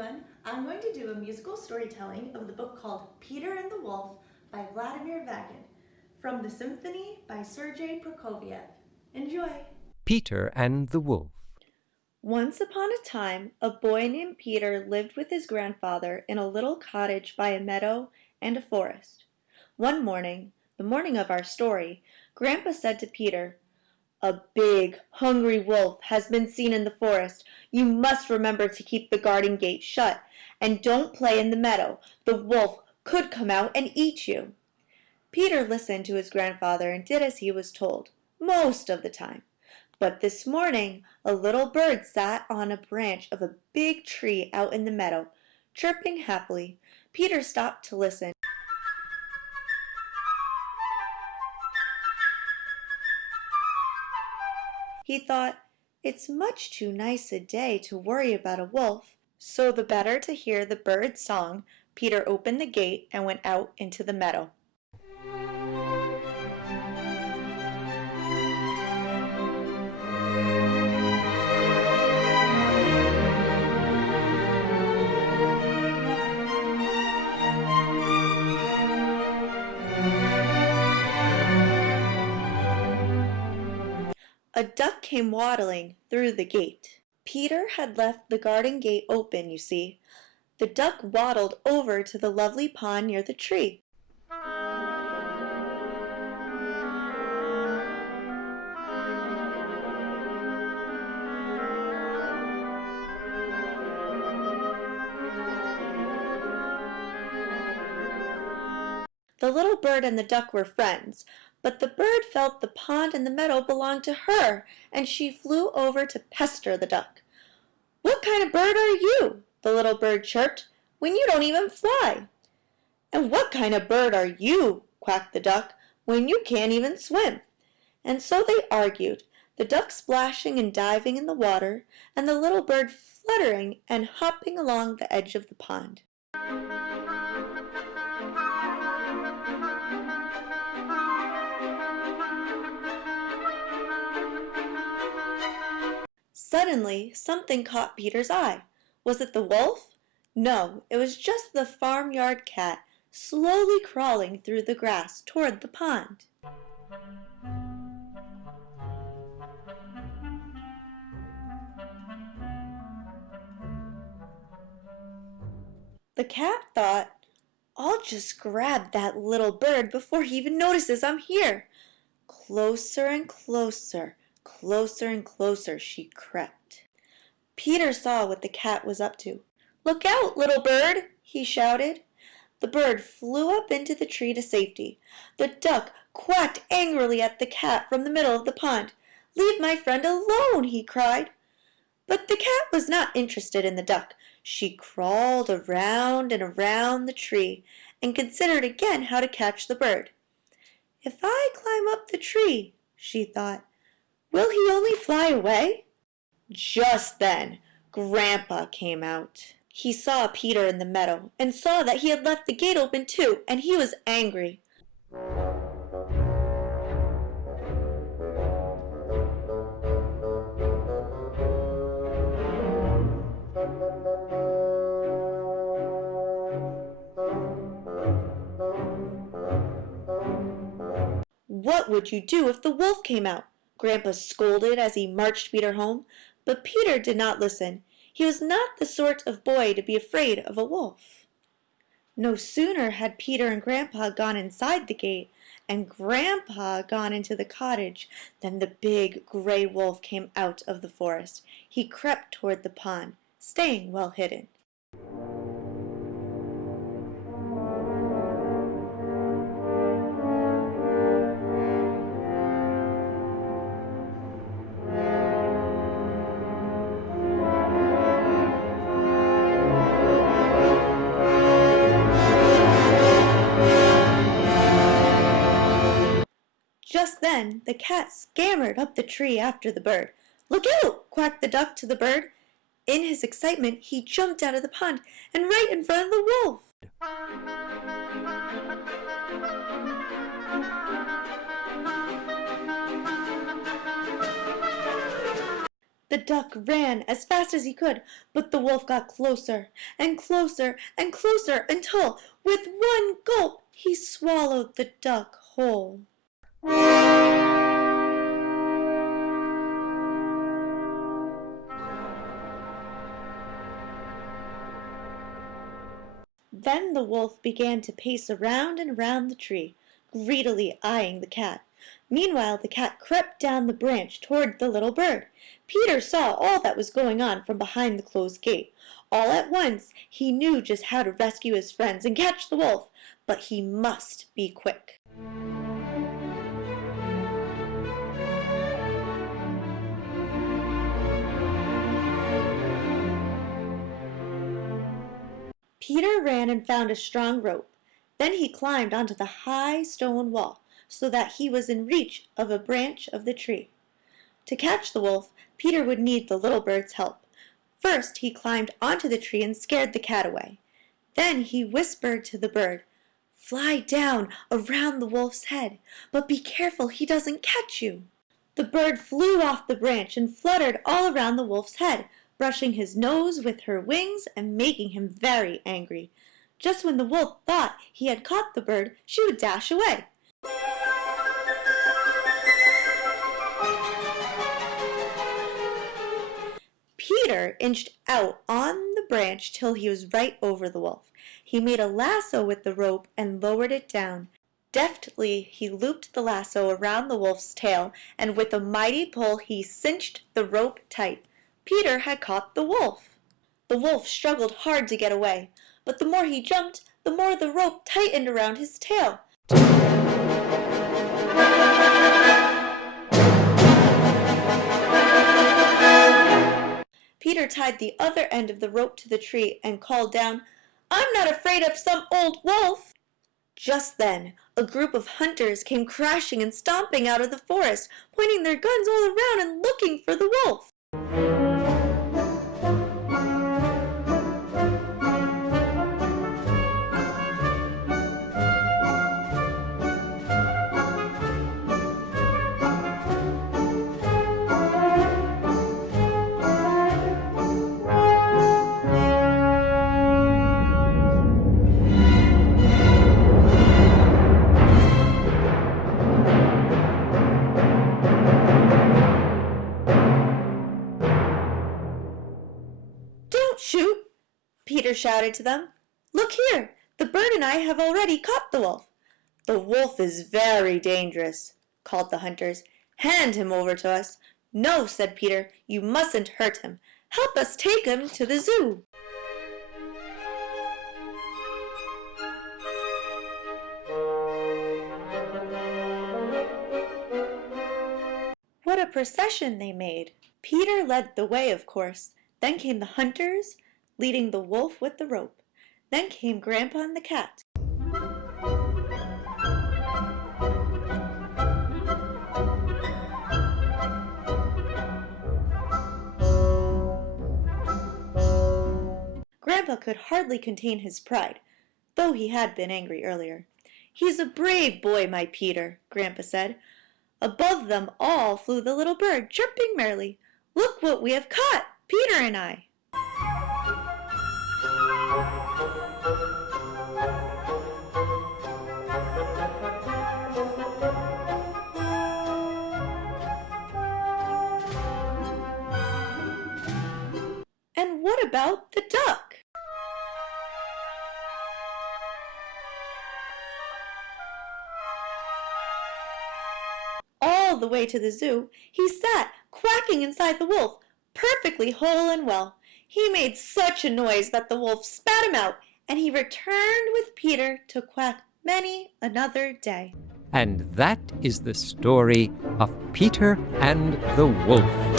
everyone. I'm going to do a musical storytelling of the book called Peter and the Wolf by Vladimir Vagin from the Symphony by Sergei Prokofiev. Enjoy! Peter and the Wolf. Once upon a time, a boy named Peter lived with his grandfather in a little cottage by a meadow and a forest. One morning, the morning of our story, Grandpa said to Peter, "A big, hungry wolf has been seen in the forest. You must remember to keep the garden gate shut, and don't play in the meadow. The wolf could come out and eat you." Peter listened to his grandfather and did as he was told, most of the time. But this morning a little bird sat on a branch of a big tree out in the meadow, chirping happily. Peter stopped to listen. He thought, it's much too nice a day to worry about a wolf. So the better to hear the bird's song, Peter opened the gate and went out into the meadow. A duck came waddling through the gate. Peter had left the garden gate open, you see. The duck waddled over to the lovely pond near the tree. The little bird and the duck were friends, but the bird felt the pond and the meadow belonged to her, and she flew over to pester the duck. "What kind of bird are you?" the little bird chirped, "when you don't even fly?" "And what kind of bird are you," quacked the duck, "when you can't even swim?" And so they argued, the duck splashing and diving in the water, and the little bird fluttering and hopping along the edge of the pond. Suddenly, something caught Peter's eye. Was it the wolf? No, it was just the farmyard cat, slowly crawling through the grass toward the pond. The cat thought, "I'll just grab that little bird before he even notices I'm here." Closer and closer, closer and closer she crept. Peter saw what the cat was up to. "Look out, little bird!" he shouted. The bird flew up into the tree to safety. The duck quacked angrily at the cat from the middle of the pond. "Leave my friend alone!" he cried. But the cat was not interested in the duck. She crawled around and around the tree and considered again how to catch the bird. "If I climb up the tree," she thought, "will he only fly away?" Just then, Grandpa came out. He saw Peter in the meadow and saw that he had left the gate open too, and he was angry. "What would you do if the wolf came out?" Grandpa scolded as he marched Peter home. But Peter did not listen. He was not the sort of boy to be afraid of a wolf. No sooner had Peter and Grandpa gone inside the gate and Grandpa gone into the cottage than the big gray wolf came out of the forest. He crept toward the pond, staying well hidden. Just then the cat scampered up the tree after the bird. "Look out!" quacked the duck to the bird. In his excitement he jumped out of the pond and right in front of the wolf. The duck ran as fast as he could, but the wolf got closer and closer and closer until, with one gulp, he swallowed the duck whole. Then the wolf began to pace around and around the tree, greedily eyeing the cat. Meanwhile, the cat crept down the branch toward the little bird. Peter saw all that was going on from behind the closed gate. All at once, he knew just how to rescue his friends and catch the wolf, but he must be quick. Peter ran and found a strong rope. Then he climbed onto the high stone wall so that he was in reach of a branch of the tree. To catch the wolf, Peter would need the little bird's help. First, he climbed onto the tree and scared the cat away. Then he whispered to the bird, "Fly down around the wolf's head, but be careful he doesn't catch you." The bird flew off the branch and fluttered all around the wolf's head, brushing his nose with her wings and making him very angry. Just when the wolf thought he had caught the bird, she would dash away. Peter inched out on the branch till he was right over the wolf. He made a lasso with the rope and lowered it down. Deftly he looped the lasso around the wolf's tail, and with a mighty pull he cinched the rope tight. Peter had caught the wolf. The wolf struggled hard to get away, but the more he jumped, the more the rope tightened around his tail. Peter tied the other end of the rope to the tree and called down, "I'm not afraid of some old wolf." Just then, a group of hunters came crashing and stomping out of the forest, pointing their guns all around and looking for the wolf. "Shoot!" Peter shouted to them. "Look here! The bird and I have already caught the wolf." "The wolf is very dangerous," called the hunters. "Hand him over to us." "No," said Peter, "you mustn't hurt him. Help us take him to the zoo." What a procession they made! Peter led the way, of course. Then came the hunters, leading the wolf with the rope. Then came Grandpa and the cat. Grandpa could hardly contain his pride, though he had been angry earlier. "He's a brave boy, my Peter," Grandpa said. Above them all flew the little bird, chirping merrily. "Look what we have caught, Peter and I." And what about the duck? All the way to the zoo, he sat quacking inside the wolf, perfectly whole and well. He made such a noise that the wolf spat him out, and he returned with Peter to quack many another day. And that is the story of Peter and the Wolf.